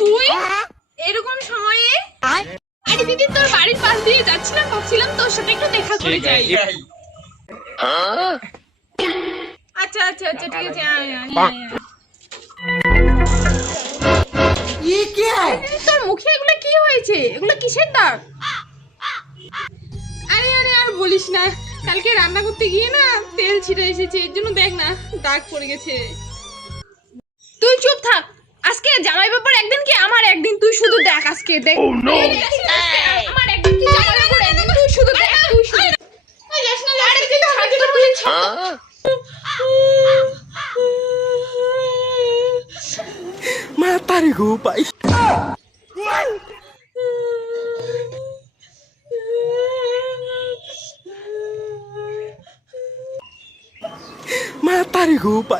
তুই এরকম সময়ে? আরে দিদি, তোর বাড়ির পাশ দিয়ে যাচ্ছিলাম, ভাবছিলাম তোর সাথে একটু দেখা করে যাই। আচ্ছা আচ্ছা আচ্ছা, ঠিক আছে, আয় আয় আয়। তোর মুখে এগুলো কি হয়েছে? এগুলো কিসের দাগ? আরে আরে আর বলিস না, কালকে রান্না করতে গিয়ে না তেল ছিটে এসেছে, এর জন্য দেখ না দাগ পড়ে গেছে। তুই চুপ থাক। আজকে জামাই বাবার একদিন কি আমার একদিন, তুই শুধু দেখ আজকে দেখ। আমার একদিন কি জামাই বাবার একদিন, তুই শুধু দেখ, তুই শুধু। এই যাস না, আরে তুই ছাড় তো, তুই ছাড়। Matahari ko pa. Matahari ko pa.